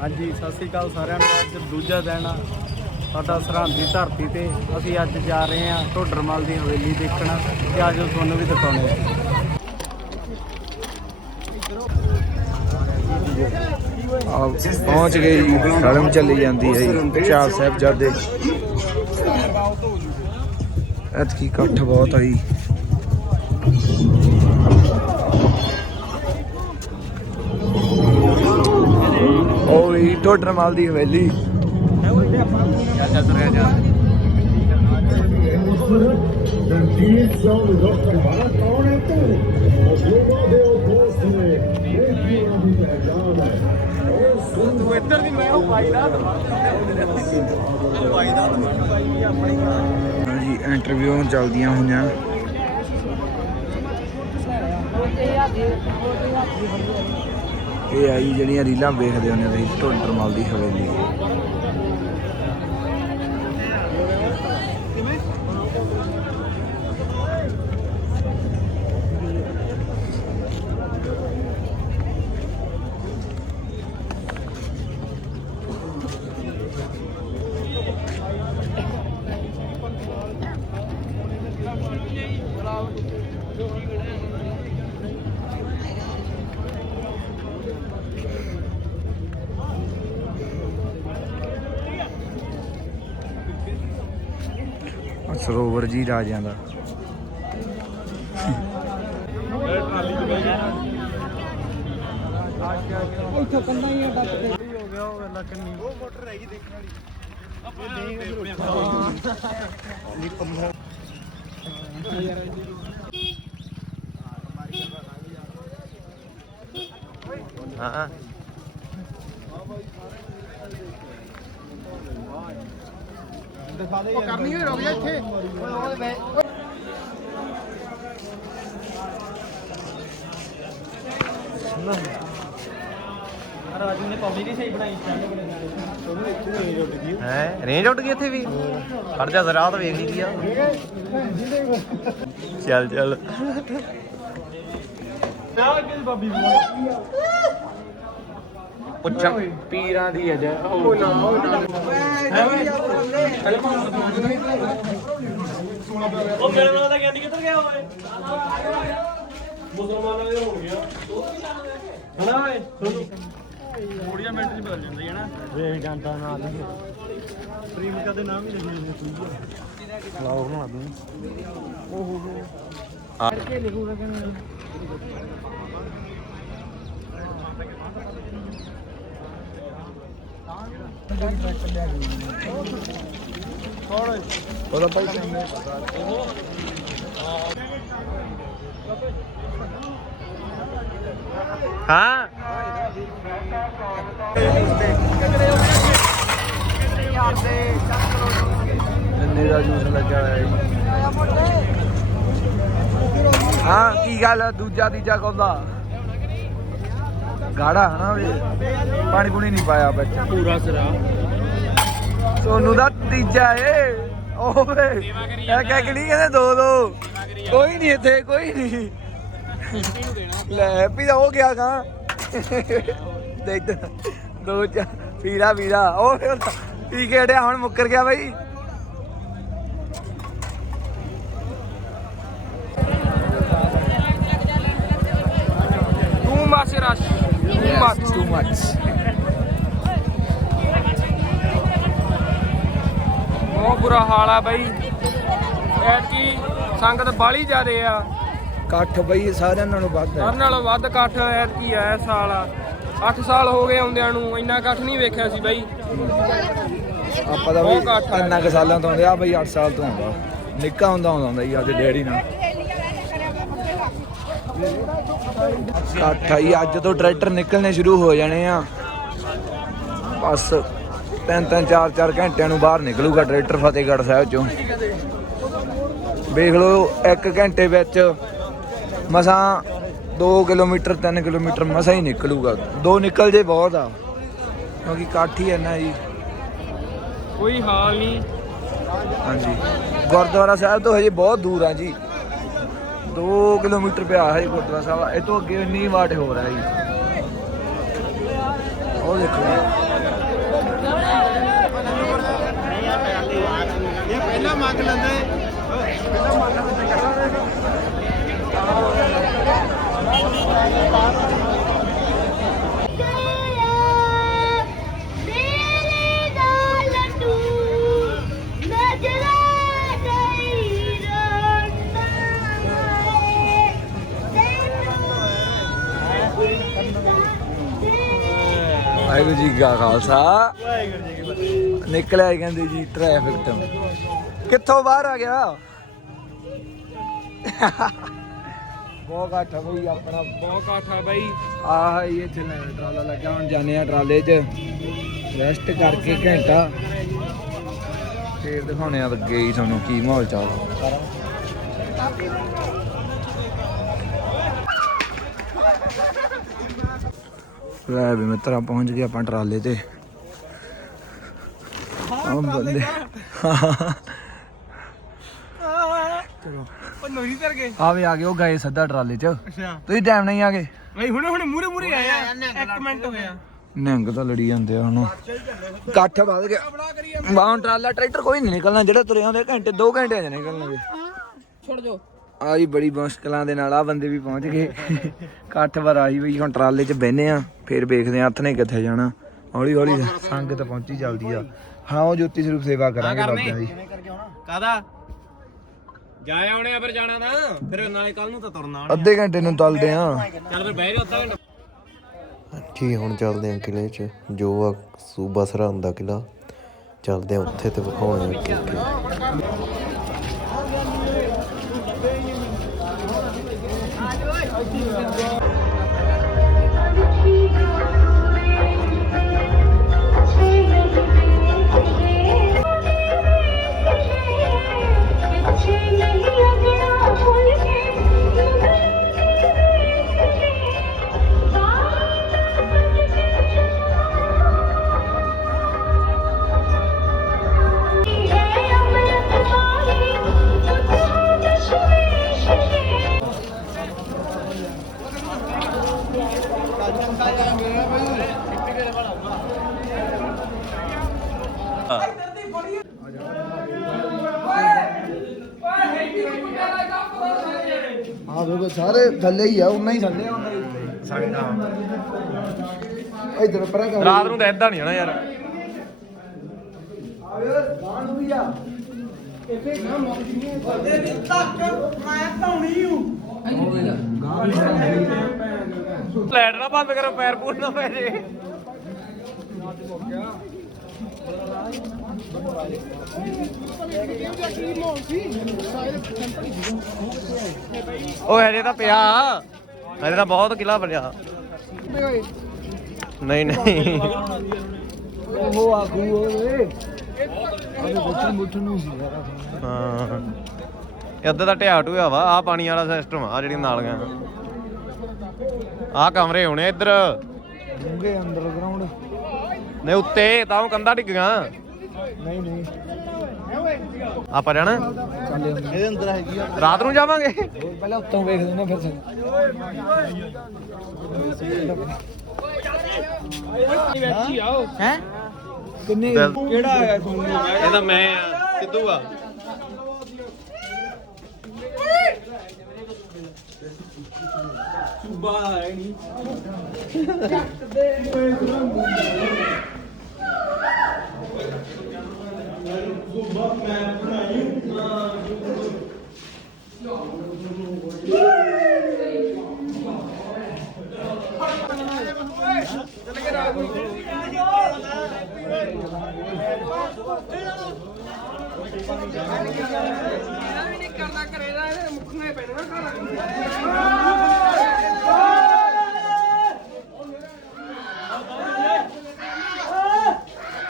ਹਾਂਜੀ, ਸਤਿ ਸ੍ਰੀ ਅਕਾਲ ਸਾਰਿਆਂ ਨੂੰ। ਅੱਜ ਦੂਜਾ ਦਿਨ ਆ ਸਾਡਾ ਸਰਹੰਦੀ ਧਰਤੀ ਤੇ। ਅਸੀਂ ਅੱਜ ਜਾ ਰਹੇ ਹਾਂ ਢੋਡਰਮਲ ਦੀ ਹਵੇਲੀ ਦੇਖਣ। ਤੇ ਅੱਜ ਤੁਹਾਨੂੰ ਵੀ ਦਿਖਾਉਣੇ ਆ ਆ ਪਹੁੰਚ ਗਏ ਜੀ ਫਿਲਮ ਚੱਲੀ ਜਾਂਦੀ ਹੈ ਜੀ ਚਾਰ ਸਾਹਿਬਜ਼ਾਦੇ। ਐਤਕੀ ਇਕੱਠ ਬਹੁਤ ਆਈ ਉਹ ਵੀ ਦੀ ਹਵੇਲੀ। ਚੱਲ ਰਣਜੀਤ ਸਿੰਘ ਰੋਕਵਾਲਾ ਕੌਣ ਹੈ ਤੂੰ ਅਜੂਬਾ ਦੇ ਉਹ ਦੋਸਤ ਨੇ ਇਹ ਪੂਰਾ ਦੀ ਪਹਿਚਾਨ ਹੈ ਤੂੰ ਇੱਧਰ ਦੀ ਮੈਂ ਉਹ ਬਾਈ ਦਾ ਬਾਈ ਦਾ ਬਾਈ ਆਪਣੀ ਹਾਂਜੀ ਇੰਟਰਵਿਊ ਚੱਲਦੀਆਂ ਹੋਈਆਂ। ਇਹ ਆਈ ਜਿਹੜੀਆਂ ਰੀਲਾਂ ਵੇਖਦੇ ਹੁੰਦੇ ਤੁਸੀਂ ਢੋਡਰਮਲ ਦੀ ਹਵੇਲੀ। ਸਰੋਵਰ ਜੀ ਰਾਜਿਆਂ ਦਾ। ਇੱਥੇ ਕੰਨਾ ਹੀ ਆ ਡੱਕ ਹੋ ਗਿਆ ਉਹ ਵੇਲਾ ਕੰਨੀ ਉਹ ਮੋਟਰ ਹੈਗੀ ਦੇਖਣ ਵਾਲੀ ਹਾਂ। ਉਹ ਕਰਨੀ ਹੋਈ ਰੁਕ ਜਾ ਇੱਥੇ। ਰਾਜੂ ਨੇ ਪਬਲਿਕ ਹੀ ਸਹੀ ਬਣਾਈ ਸਟੈਂਡ ਬਣੇ ਹੈ ਰੇਂਜ ਉੱਡ ਗਈ ਇੱਥੇ ਵੀ? ਖੜ ਜਾ ਜ਼ਰਾ ਤਾਂ ਵੇਖ ਲਈ ਆ ਚੱਲ ਚੱਲ। ਚਾਹ ਕਿ ਬਾਬੀ ਪੁੱਛਾਂ ਪੀਰਾਂ ਦੀ ਅਜਾ ਉਹ ਨਾ ਉਹ ਨਾ। ਉਹ ਮੇਰੇ ਨਾਲ ਤਾਂ ਕਹਿੰਦੀ ਕਿੱਧਰ ਗਿਆ ਓਏ? ਮੁਸਲਮਾਨਾਂ ਦੇ ਹੋ ਗਿਆ। ਹਣਾ ਓਏ ਥੋੜੀਆਂ ਮਿੰਟ ਚ ਬਦਲ ਜਾਂਦੀ ਹੈ ਨਾ। ਵੇਖ ਜਾਂਦਾ ਨਾਲ ਪ੍ਰੀਮਿਕਾ ਦੇ ਨਾਮ ਹੀ ਲਿਖੇ ਨੇ ਕੋਈ। ਲਾਓ ਬਣਾ ਦੂੰ ਕਰਕੇ ਲਿਖੂਗਾ ਕਿ ਉਹਦਾ ਭਾਈ ਕਹਿੰਦੇ ਹਾਂ। ਗੰਨੇ ਦਾ ਜੂਸ ਲੱਗਿਆ ਹੋਇਆ ਜੀ। ਹਾਂ ਕੀ ਗੱਲ? ਦੂਜਾ ਤੀਜਾ ਕੋਦਾ ਗਾੜਾ ਹਨਾ ਵੀ ਪਾਣੀ ਪੂਣੀ ਨਹੀਂ ਪਾਇਆ ਵਿੱਚ। ਪੂਰਾ ਸਿਰਾ। ਸੋਨੂ ਦਾ ਤੀਜਾ ਏ। ਓਏ ਇਹ ਕਹਿ ਕੇ ਨਹੀਂ ਕਹਿੰਦੇ ਦੋ ਦੋ। ਕੋਈ ਨਹੀਂ ਇੱਥੇ ਕੋਈ ਨਹੀਂ। ਲੈ ਵੀ ਤਾਂ ਹੋ ਗਿਆ ਕਾਂ ਦੇ ਇੱਧਰ ਦੋ ਚਾ ਵੀਰਾ। ਵੀਰਾ ਉਹ ਪੀ ਕੇ ਹਟਿਆ ਹੁਣ ਮੁੱਕਰ ਗਿਆ ਬਾਈ। Too much rush. Much too much ਬਹੁਤ ਬੁਰਾ ਹਾਲ ਆ ਬਾਈ। ਐਤਕੀ ਸੰਗਤ ਬਾਲੀ ਜ਼ਿਆਦੇ ਆ। ਇਕੱਠ ਬਈ ਸਾਰਿਆਂ ਨਾਲੋਂ ਵੱਧ ਹੈ। ਹਰ ਨਾਲੋਂ ਵੱਧ ਇਕੱਠ ਐਤਕੀ ਆ ਇਸ ਸਾਲ। 8 ਸਾਲ ਹੋ ਗਏ ਆਉਂਦਿਆਂ ਨੂੰ ਇੰਨਾ ਇਕੱਠ ਨਹੀਂ ਵੇਖਿਆ ਸੀ ਬਾਈ। ਆਪਾਂ ਬਹੁਤ ਇਕੱਠ ਆ। ਇੰਨਾ ਕੁ ਸਾਲਾਂ ਤੋਂ ਆਉਂਦੇ ਆ ਬਈ 8 ਸਾਲ ਤੋਂ ਆਉਂਦਾ। ਨਿੱਕਾ ਹੁੰਦਾ ਹੁੰਦਾ ਹੁੰਦਾ ਜੀ ਆਪਦੇ ਡੈਡੀ ਨਾਲ। ਇਕੱਠ ਆਈ ਅੱਜ ਤੋਂ ਟਰੈਕਟਰ ਨਿਕਲਣੇ ਸ਼ੁਰੂ ਹੋ ਜਾਣੇ ਆ। ਬਸ ਤਿੰਨ ਤਿੰਨ ਚਾਰ ਚਾਰ ਘੰਟਿਆਂ ਨੂੰ ਬਾਹਰ ਨਿਕਲੂਗਾ ਟਰੈਕਟਰ ਫਤਿਹਗੜ੍ਹ ਸਾਹਿਬ ਚੋਂ। ਵੇਖ ਲਓ 1 ਘੰਟੇ ਵਿੱਚ ਮਸਾਂ 2 ਕਿਲੋਮੀਟਰ 3 ਕਿਲੋਮੀਟਰ ਮਸਾਂ ਹੀ ਨਿਕਲੂਗਾ। ਦੋ ਨਿਕਲ ਜੇ ਬਹੁਤ ਆ ਕਿਉਂਕਿ ਇਕੱਠ ਹੀ ਇੰਨਾ ਜੀ। ਕੋਈ ਹਾਲ ਨਹੀਂ। ਹਾਂਜੀ। ਗੁਰਦੁਆਰਾ ਸਾਹਿਬ ਤੋਂ ਹਜੇ ਬਹੁਤ ਦੂਰ ਆ ਜੀ। 2 ਕਿਲੋਮੀਟਰ ਪਿਆ ਹੈ ਗੁਰਦੁਆਰਾ ਸਾਹਿਬ। ਇਹ ਤੋਂ ਅੱਗੇ 19 ਵਾਟ ਹੋ ਰਿਹਾ ਜੀ। ਉਹ ਦੇਖੋ ਇਹ ਪਹਿਲਾਂ ਮੰਗ ਲੈਂਦੇ। ਪਹਿਲਾਂ ਮੰਗ ਲੈਂਦੇ ਵਾਹਿਗੁਰੂ ਜੀ ਕਾ ਖਾਲਸਾ। ਵਾਹਿਗੁਰੂ ਜੀ ਕੀ ਫਤਿਹ। ਨਿਕਲਿਆ ਕਹਿੰਦੇ ਜੀ ਟ੍ਰੈਫਿਕ ਤੋਂ। ਕਿੱਥੋਂ ਬਾਹਰ ਆ ਗਿਆ? ਬਹੁਤ ਘੱਟ ਆ ਬਈ ਆਪਣਾ ਬਹੁਤ ਘੱਟ ਆ ਬਈ। ਆਹ ਹੀ ਇੱਥੇ ਲੈ ਟਰਾਲਾ ਲੱਗਾ ਹੁਣ ਜਾਣੇ ਆ ਟਰਾਲੇ 'ਚ। ਰੈਸਟ ਕਰਕੇ ਘੰਟਾ। ਫੇਰ ਦਿਖਾਉਣੇ ਆ ਅੱਗੇ ਹੀ ਤੁਹਾਨੂੰ ਕੀ ਮਾਹੌਲ ਚੱਲਦਾ ਲੈ ਵੀ ਮਿੱਤਰਾਂ ਪਹੁੰਚ ਗਏ ਆਪਾਂ ਟਰਾਲੇ ਤੇ। ਆ ਬੰਦੇ ਚਲੋ। ਉਹ ਨੋਰੀ ਤਰ ਗਏ। ਆ ਵੀ ਆ ਗਏ ਉਹ ਗਏ ਸਿੱਧਾ ਟਰਾਲੇ 'ਚ। ਅੱਛਾ। ਤੁਸੀਂ ਟਾਈਮ ਨਹੀਂ ਆ ਗਏ? ਬਈ ਹੁਣੇ ਹੁਣੇ ਮੂਰੇ ਮੂਰੇ ਆਏ ਆ। ਇੱਕ ਮਿੰਟ ਹੋਇਆ ਨਿਹੰਗ ਤਾਂ ਲੜੀ ਜਾਂਦੇ ਆ ਹੁਣ। ਇਕੱਠ ਵੱਧ ਗਿਆ। ਬਾਹੋਂ ਟਰਾਲਾ ਟਰੈਕਟਰ ਕੋਈ ਨਹੀਂ ਨਿਕਲਣਾ ਜਿਹੜਾ ਤੁਰੇ ਹੁੰਦੇ ਘੰਟੇ 2 ਘੰਟੇ ਚ ਨਿਕਲਣਗੇ। ਛੱਡ ਜੋ ਆ ਜੀ ਬੜੀ ਮੁਸ਼ਕਲਾਂ ਦੇ ਨਾਲ ਆ ਬੰਦੇ ਵੀ ਪਹੁੰਚ ਗਏ। ਇਕੱਠ ਵਾਰ ਆਈ ਬਈ ਹੁਣ ਟਰਾਲੇ 'ਚ ਬਹਿਨੇ ਆ। ਫਿਰ ਵੇਖਦੇ ਆ ਹੱਥ ਨੇ ਕਿੱਥੇ ਜਾਣਾ। ਹੌਲੀ ਹੌਲੀ ਸੰਗਤ ਪਹੁੰਚੀ ਜਲਦੀ ਆ। ਹਾਂ ਉਹ ਜੋਤੀ ਸਰੂਪ ਸੇਵਾ ਕਰਾਂਗੇ ਬਾਬਿਆਂ ਦੀ ਕਾਦਾ ਜਾਏ ਆਉਣੇ ਆ ਫਿਰ ਜਾਣਾ ਨਾ ਫਿਰ ਨਾਲੇ ਕੱਲ ਨੂੰ ਤਾਂ ਤੁਰਨਾ ਅੱਧੇ ਘੰਟੇ ਨੂੰ ਤਲਦੇ ਆ। ਚੱਲ ਫਿਰ ਬਹਿ ਜਾ ਅੱਧਾ ਘੰਟਾ। ਜੀ ਹੁਣ ਚੱਲਦੇ ਹਾਂ ਕਿਲੇ 'ਚ। ਜੋ ਆ ਸੂਬਾ ਸਰਹੰਦ ਦਾ ਕਿਲਾ ਚੱਲਦੇ ਹਾਂ ਉੱਥੇ ਤੇ ਵਿਖਾਉਣੇ ਆ ਅੱਗੇ ਅੱਗੇ ਹਾਂ ਬਿਲਕੁਲ ਸਾਰੇ ਥੱਲੇ ਹੀ ਆ ਉਨਾ ਹੀ ਥੱਲੇ ਆ ਉਨਾ ਹੀ ਇਧਰ ਪਰਾਂ ਕਰ। ਰਾਤ ਨੂੰ ਤਾਂ ਇਦਾਂ ਨਹੀਂ ਹੋਣਾ ਯਾਰ। ਲਾਈਟ ਨਾ ਬੰਦ ਕਰੋ ਪੈਰ ਪੂਰ ਨਾ ਪੈ ਜੇ। ਉਹ ਹਜੇ ਤਾਂ ਪਿਆ। ਤਾਂ ਬਹੁਤ ਕਿਲਾ ਬਣਿਆ। ਨਹੀਂ ਨਹੀਂ। ਉਹ ਆਗੂ ਓਏ। ਬੱਚੇ ਮੁੱਠ ਨੂੰ ਸੀ ਹਾਂ ਅੱਧਾ ਤਾਂ ਢਿਆ ਢੂਆ ਵਾ ਆ ਪਾਣੀ ਵਾਲਾ ਸਿਸਟਮ ਆ ਜਿਹੜੀਆਂ ਨਾਲੀਆਂ। ਆ ਕਮਰੇ ਹੋਣੇ ਇੱਧਰ। ਡੂੰਗੇ ਅੰਡਰਗਰਾਉਂਡ। ਨੇ ਉੱਤੇ ਤਾਂ ਉਹ ਕੰਧਾ ਡਿੱਗੀਆਂ। ਨਹੀਂ ਨਹੀਂ। ਆਪਾਂ ਹੁੰਦੇ ਇਹਦੇ ਅੰਦਰ ਹੈਗੀ ਆ। ਰਾਤ ਨੂੰ ਜਾਵਾਂਗੇ? ਪਹਿਲਾਂ ਉੱਤੋਂ ਵੇਖਦੇ ਨੇ ਫਿਰ। ਹੈ। ਕਿੰਨੇ ਕਿਹੜਾ ਆਇਆ ਇਹ ਤਾਂ ਮੈਂ ਆ ਸਿੱਧੂ ਆ। ਕਰਦਾ ਘਰੇ ਦਾ ਇਹਦੇ